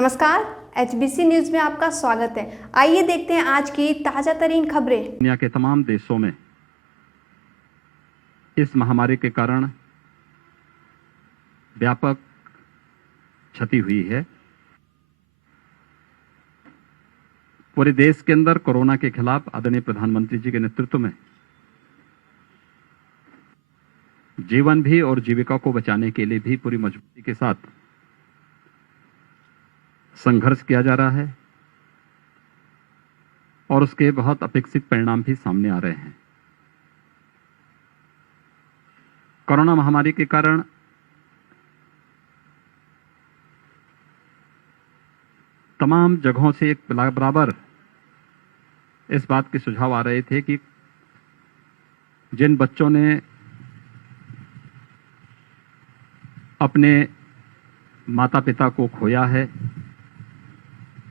नमस्कार, HBC news में आपका स्वागत है। आइए देखते हैं आज की ताजा तरीन खबरें। दुनिया के तमाम देशों में इस महामारी के कारण व्यापक क्षति हुई है। पूरे देश के अंदर कोरोना के खिलाफ आदरणीय प्रधानमंत्री जी के नेतृत्व में जीवन भी और जीविका को बचाने के लिए भी पूरी मजबूती के साथ संघर्ष किया जा रहा है और उसके बहुत अपेक्षित परिणाम भी सामने आ रहे हैं। कोरोना महामारी के कारण तमाम जगहों से एक बराबर इस बात के सुझाव आ रहे थे कि जिन बच्चों ने अपने माता पिता को खोया है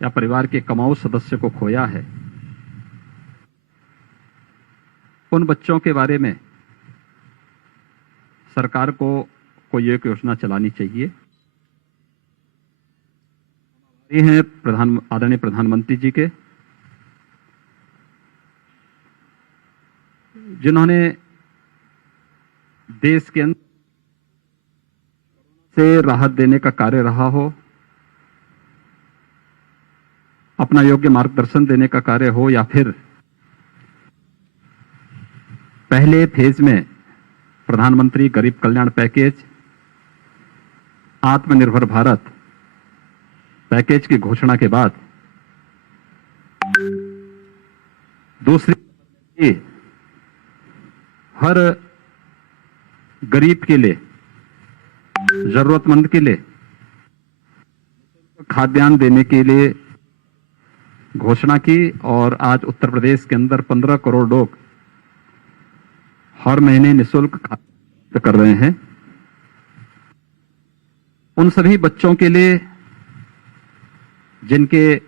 या परिवार के कमाऊ सदस्य को खोया है, उन बच्चों के बारे में सरकार को कोई एक योजना चलानी चाहिए। ये हैं आदरणीय प्रधानमंत्री जी के, जिन्होंने देश के अंदर से राहत देने का कार्य रहा हो, अपना योग्य मार्गदर्शन देने का कार्य हो, या फिर पहले फेज में प्रधानमंत्री गरीब कल्याण पैकेज, आत्मनिर्भर भारत पैकेज की घोषणा के बाद दूसरी हर गरीब के लिए, जरूरतमंद के लिए खाद्यान्न देने के लिए घोषणा की। और आज उत्तर प्रदेश के अंदर 15 करोड़ लोग हर महीने निःशुल्क खाद्य कर रहे हैं। उन सभी बच्चों के लिए जिनके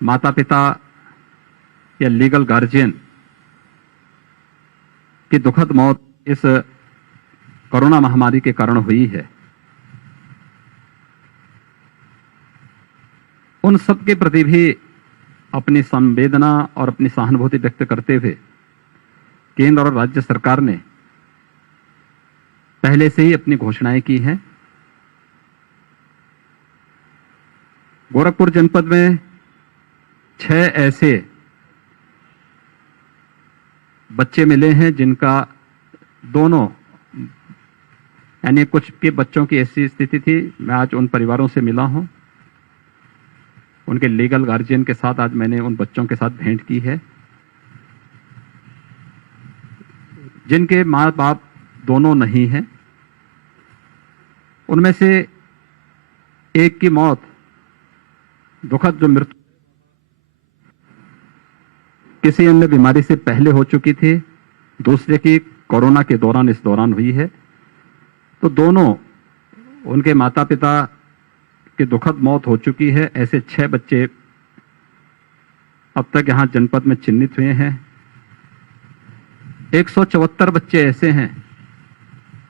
माता पिता या लीगल गार्जियन की दुखद मौत इस कोरोना महामारी के कारण हुई है, उन सब के प्रति भी अपनी संवेदना और अपनी सहानुभूति व्यक्त करते हुए केंद्र और राज्य सरकार ने पहले से ही अपनी घोषणाएं की हैं। गोरखपुर जनपद में 6 ऐसे बच्चे मिले हैं जिनका दोनों, यानी कुछ के बच्चों की ऐसी स्थिति थी, मैं आज उन परिवारों से मिला हूं, उनके लीगल गार्जियन के साथ आज मैंने उन बच्चों के साथ भेंट की है, जिनके माँ बाप दोनों नहीं हैं। उनमें से एक की मौत, दुखद जो मृत्यु किसी अन्य बीमारी से पहले हो चुकी थी, दूसरे की कोरोना के दौरान इस दौरान हुई है। तो दोनों उनके माता पिता की दुखद मौत हो चुकी है। ऐसे 6 बच्चे अब तक यहां जनपद में चिन्हित हुए हैं। 174 बच्चे ऐसे हैं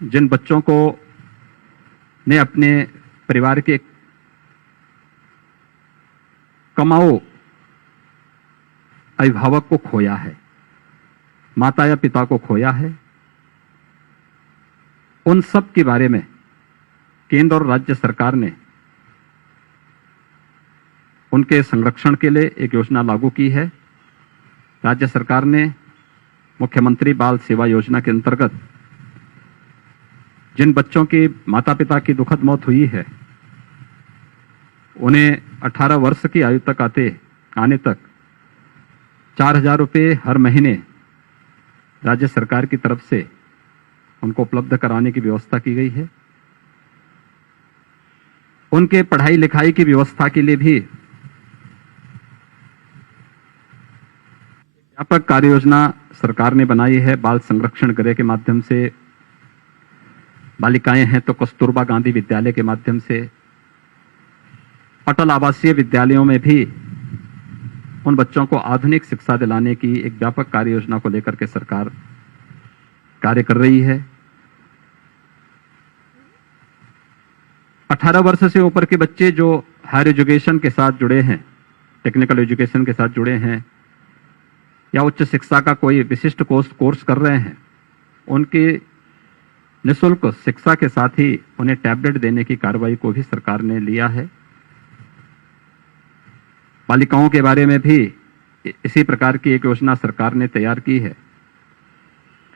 जिन बच्चों को ने अपने परिवार के कमाऊ अभिभावक को खोया है, माता या पिता को खोया है। उन सब के बारे में केंद्र और राज्य सरकार ने उनके संरक्षण के लिए एक योजना लागू की है। राज्य सरकार ने मुख्यमंत्री बाल सेवा योजना के अंतर्गत जिन बच्चों के माता पिता की दुखद मौत हुई है, उन्हें 18 वर्ष की आयु तक आने तक 4,000 रुपये हर महीने राज्य सरकार की तरफ से उनको उपलब्ध कराने की व्यवस्था की गई है। उनके पढ़ाई लिखाई की व्यवस्था के लिए भी व्यापक कार्य योजना सरकार ने बनाई है। बाल संरक्षण गृह के माध्यम से, बालिकाएं हैं तो कस्तूरबा गांधी विद्यालय के माध्यम से, अटल आवासीय विद्यालयों में भी उन बच्चों को आधुनिक शिक्षा दिलाने की एक व्यापक कार्य योजना को लेकर के सरकार कार्य कर रही है। 18 वर्ष से ऊपर के बच्चे जो हायर एजुकेशन के साथ जुड़े हैं, टेक्निकल एजुकेशन के साथ जुड़े हैं या उच्च शिक्षा का कोई विशिष्ट कोर्स कर रहे हैं, उनके निःशुल्क शिक्षा के साथ ही उन्हें टैबलेट देने की कार्रवाई को भी सरकार ने लिया है। बालिकाओं के बारे में भी इसी प्रकार की एक योजना सरकार ने तैयार की है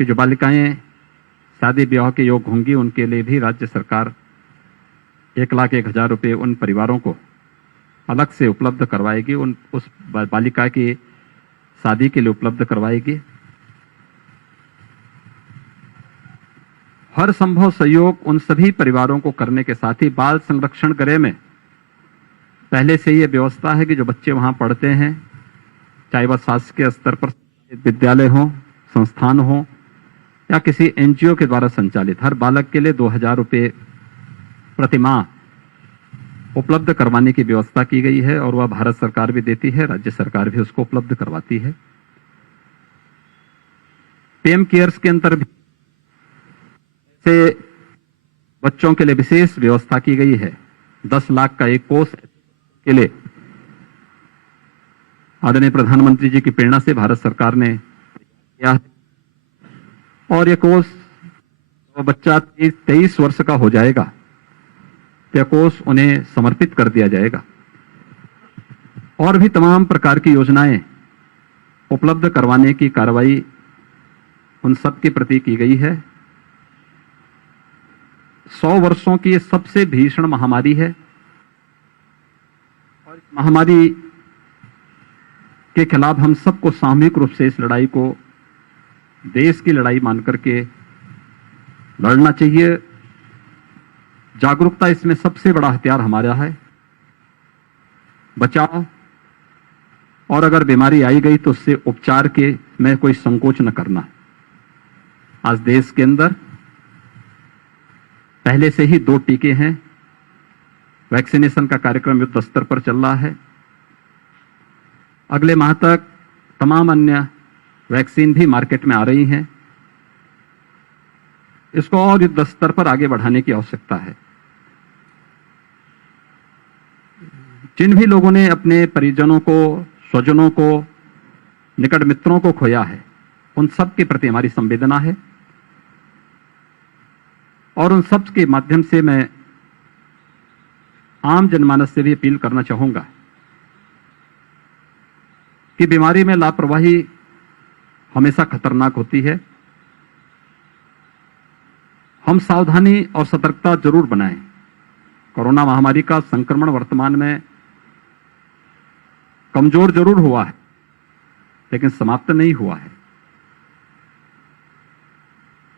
कि जो बालिकाएं शादी ब्याह के योग होंगी उनके लिए भी राज्य सरकार 1,01,000 रुपये उन परिवारों को अलग से उपलब्ध करवाएगी, उस बालिका की शादी के लिए उपलब्ध करवाएगी। हर संभव सहयोग उन सभी परिवारों को करने के साथ ही बाल संरक्षण गृह में पहले से ये व्यवस्था है कि जो बच्चे वहां पढ़ते हैं, चाहे वह शासकीय स्तर पर विद्यालय हो, संस्थान हो या किसी एनजीओ के द्वारा संचालित, हर बालक के लिए 2,000 रुपये प्रति माह उपलब्ध करवाने की व्यवस्था की गई है और वह भारत सरकार भी देती है, राज्य सरकार भी उसको उपलब्ध करवाती है। पीएम केयर्स के अंतर भी से बच्चों के लिए विशेष व्यवस्था की गई है। 10 लाख का एक कोष के लिए आदरणीय प्रधानमंत्री जी की प्रेरणा से भारत सरकार ने किया और यह कोष बच्चा 23 वर्ष का हो जाएगा, यह कोष उन्हें समर्पित कर दिया जाएगा। और भी तमाम प्रकार की योजनाएं उपलब्ध करवाने की कार्रवाई उन सब के प्रति की गई है। 100 वर्षों की सबसे भीषण महामारी है और इस महामारी के खिलाफ हम सबको सामूहिक रूप से इस लड़ाई को देश की लड़ाई मान करके लड़ना चाहिए। जागरूकता इसमें सबसे बड़ा हथियार हमारा है। बचाव और अगर बीमारी आई गई तो उससे उपचार के में कोई संकोच न करना। आज देश के अंदर पहले से ही 2 टीके हैं, वैक्सीनेशन का कार्यक्रम युद्ध स्तर पर चल रहा है। अगले माह तक तमाम अन्य वैक्सीन भी मार्केट में आ रही हैं। इसको और युद्ध स्तर पर आगे बढ़ाने की आवश्यकता है। जिन भी लोगों ने अपने परिजनों को, स्वजनों को, निकट मित्रों को खोया है, उन सब के प्रति हमारी संवेदना है और उन सब के माध्यम से मैं आम जनमानस से भी अपील करना चाहूंगा कि बीमारी में लापरवाही हमेशा खतरनाक होती है। हम सावधानी और सतर्कता जरूर बनाएं। कोरोना महामारी का संक्रमण वर्तमान में कमजोर जरूर हुआ है लेकिन समाप्त नहीं हुआ है।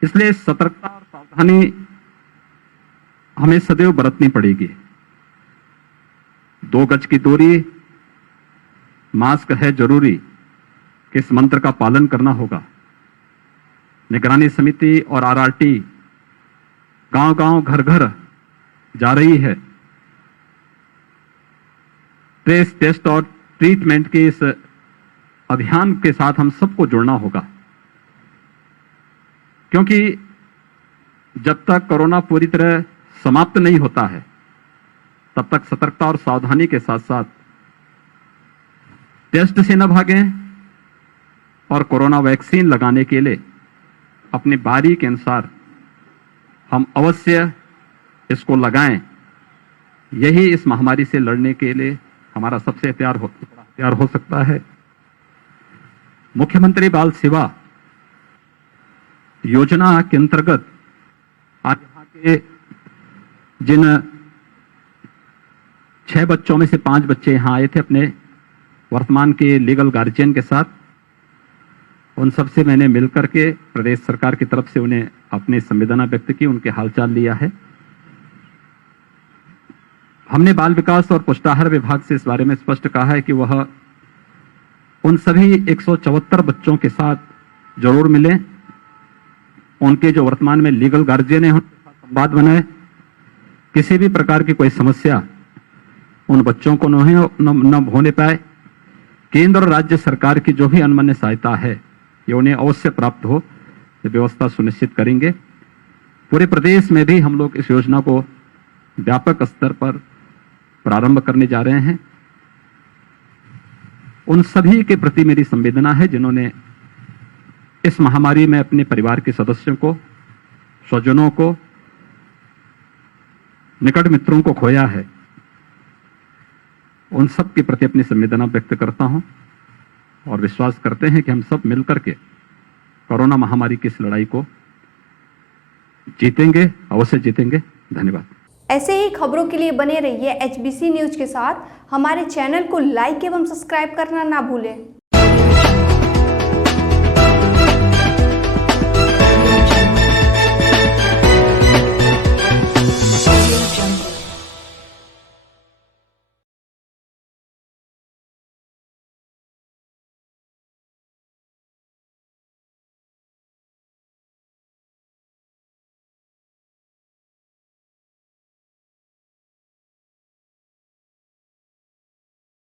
इसलिए सतर्कता और सावधानी हमें सदैव बरतनी पड़ेगी। 2 गज की दूरी, मास्क है जरूरी, कि इस मंत्र का पालन करना होगा। निगरानी समिति और आरआरटी गांव-गांव, घर-घर जा रही है। ट्रेस, टेस्ट और ट्रीटमेंट के इस अभियान के साथ हम सबको जुड़ना होगा, क्योंकि जब तक कोरोना पूरी तरह समाप्त नहीं होता है तब तक सतर्कता और सावधानी के साथ साथ टेस्ट से न भागें और कोरोना वैक्सीन लगाने के लिए अपनी बारी के अनुसार हम अवश्य इसको लगाएं। यही इस महामारी से लड़ने के लिए हमारा सबसे बड़ा हथियार हो सकता है। मुख्यमंत्री बाल सेवा योजना के अंतर्गत आज यहाँ के जिन 6 बच्चों में से 5 बच्चे यहाँ आए थे अपने वर्तमान के लीगल गार्जियन के साथ, उन सबसे मैंने मिलकर के प्रदेश सरकार की तरफ से उन्हें अपनी संवेदना व्यक्त की, उनके हालचाल लिया है। हमने बाल विकास और पुष्टाहार विभाग से इस बारे में स्पष्ट कहा है कि वह उन सभी 174 बच्चों के साथ जरूर मिलें, उनके जो वर्तमान में लीगल गार्जियन है उनके साथ संवाद बनाए। किसी भी प्रकार की कोई समस्या उन बच्चों को न होने पाए। केंद्र और राज्य सरकार की जो भी अनमन्य सहायता है ये उन्हें अवश्य प्राप्त हो, ये व्यवस्था सुनिश्चित करेंगे। पूरे प्रदेश में भी हम लोग इस योजना को व्यापक स्तर पर प्रारंभ करने जा रहे हैं, उन सभी के प्रति मेरी संवेदना है जिन्होंने इस महामारी में अपने परिवार के सदस्यों को, स्वजनों को, निकट मित्रों को खोया है। उन सब के प्रति अपनी संवेदना व्यक्त करता हूं और विश्वास करते हैं कि हम सब मिलकर के कोरोना महामारी की इस लड़ाई को जीतेंगे, अवश्य जीतेंगे। धन्यवाद। ऐसे ही खबरों के लिए बने रहिए HBC न्यूज के साथ। हमारे चैनल को लाइक एवं सब्सक्राइब करना ना भूलें।